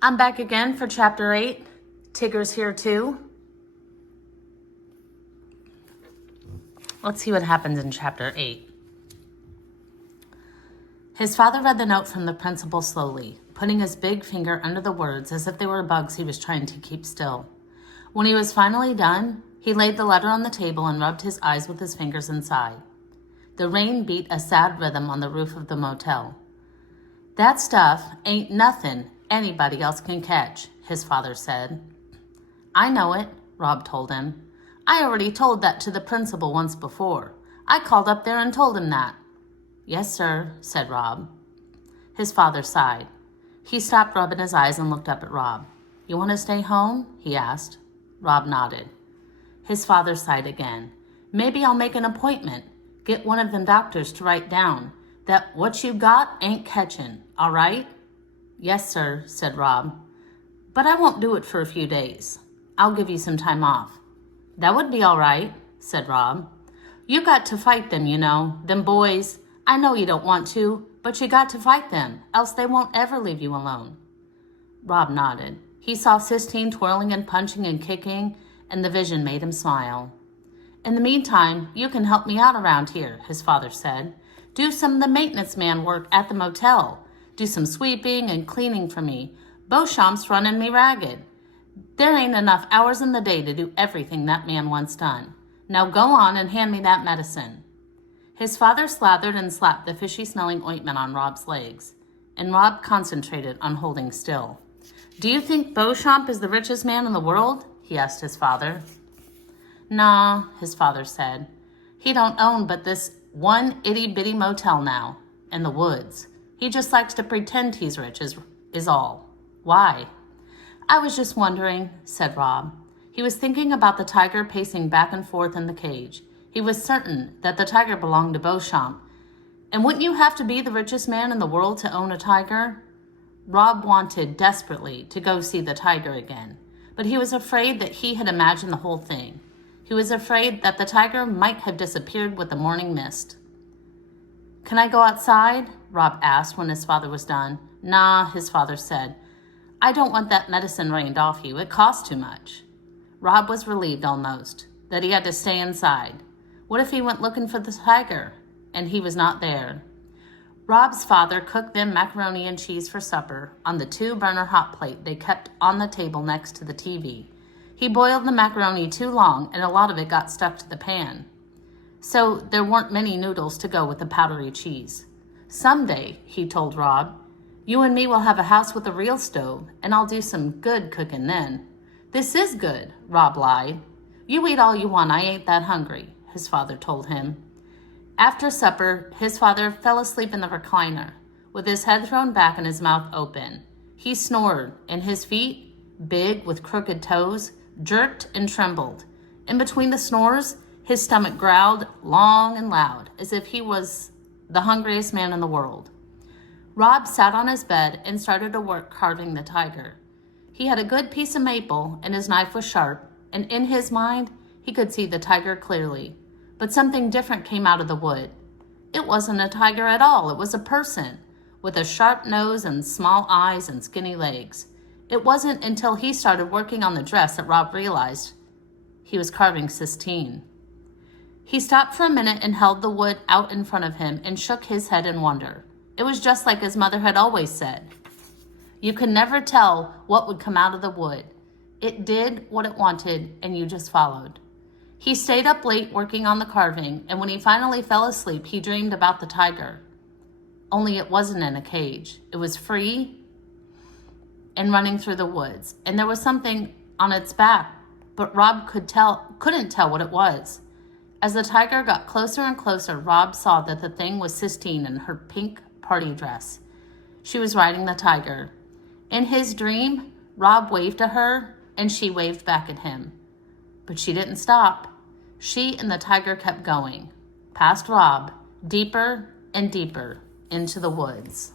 I'm back again for Chapter 8. Tigger's here too. Let's see what happens in Chapter 8. His father read the note from the principal slowly, putting his big finger under the words as if they were bugs he was trying to keep still. When he was finally done, he laid the letter on the table and rubbed his eyes with his fingers and sighed. The rain beat a sad rhythm on the roof of the motel. "That stuff ain't nothing anybody else can catch," his father said. "I know it," Rob told him. "I already told that to the principal once before. I called up there and told him that." "Yes, sir," said Rob. His father sighed. He stopped rubbing his eyes and looked up at Rob. "You want to stay home?" he asked. Rob nodded. His father sighed again. "Maybe I'll make an appointment. Get one of them doctors to write down that what you got ain't catching, all right?" "Yes, sir," said Rob. "But I won't do it for a few days. I'll give you some time off." "That would be all right," said Rob. "You got to fight them, you know, them boys. I know you don't want to, but you got to fight them, else they won't ever leave you alone." Rob nodded. He saw Sistine twirling and punching and kicking, and the vision made him smile. "In the meantime, you can help me out around here," his father said. "Do some of the maintenance man work at the motel. Do some sweeping and cleaning for me. Beauchamp's running me ragged. There ain't enough hours in the day to do everything that man wants done. Now go on and hand me that medicine." His father slathered and slapped the fishy-smelling ointment on Rob's legs, and Rob concentrated on holding still. "Do you think Beauchamp is the richest man in the world?" he asked his father. "Nah," his father said. "He don't own but this one itty-bitty motel now, in the woods. He just likes to pretend he's rich is all. Why?" "I was just wondering," said Rob. He was thinking about the tiger pacing back and forth in the cage. He was certain that the tiger belonged to Beauchamp. And wouldn't you have to be the richest man in the world to own a tiger? Rob wanted desperately to go see the tiger again, but he was afraid that he had imagined the whole thing. He was afraid that the tiger might have disappeared with the morning mist. "Can I go outside?" Rob asked when his father was done. "Nah," his father said. "I don't want that medicine rained off you. It costs too much." Rob was relieved almost that he had to stay inside. What if he went looking for the tiger and he was not there? Rob's father cooked them macaroni and cheese for supper on the 2-burner hot plate they kept on the table next to the TV. He boiled the macaroni too long and a lot of it got stuck to the pan. So there weren't many noodles to go with the powdery cheese. "Someday," he told Rob, "you and me will have a house with a real stove, and I'll do some good cooking then." "This is good," Rob lied. "You eat all you want, I ain't that hungry," his father told him. After supper, his father fell asleep in the recliner, with his head thrown back and his mouth open. He snored, and his feet, big with crooked toes, jerked and trembled. In between the snores, his stomach growled long and loud, as if he was the hungriest man in the world. Rob sat on his bed and started to work carving the tiger. He had a good piece of maple, and his knife was sharp, and in his mind, he could see the tiger clearly. But something different came out of the wood. It wasn't a tiger at all. It was a person, with a sharp nose and small eyes and skinny legs. It wasn't until he started working on the dress that Rob realized he was carving Sistine. He stopped for a minute and held the wood out in front of him and shook his head in wonder. It was just like his mother had always said. You could never tell what would come out of the wood. It did what it wanted, and you just followed. He stayed up late working on the carving, and when he finally fell asleep, he dreamed about the tiger. Only it wasn't in a cage. It was free and running through the woods, and there was something on its back, but Rob couldn't tell what it was. As the tiger got closer and closer, Rob saw that the thing was Sistine in her pink party dress. She was riding the tiger. In his dream, Rob waved to her, and she waved back at him. But she didn't stop. She and the tiger kept going, past Rob, deeper and deeper into the woods.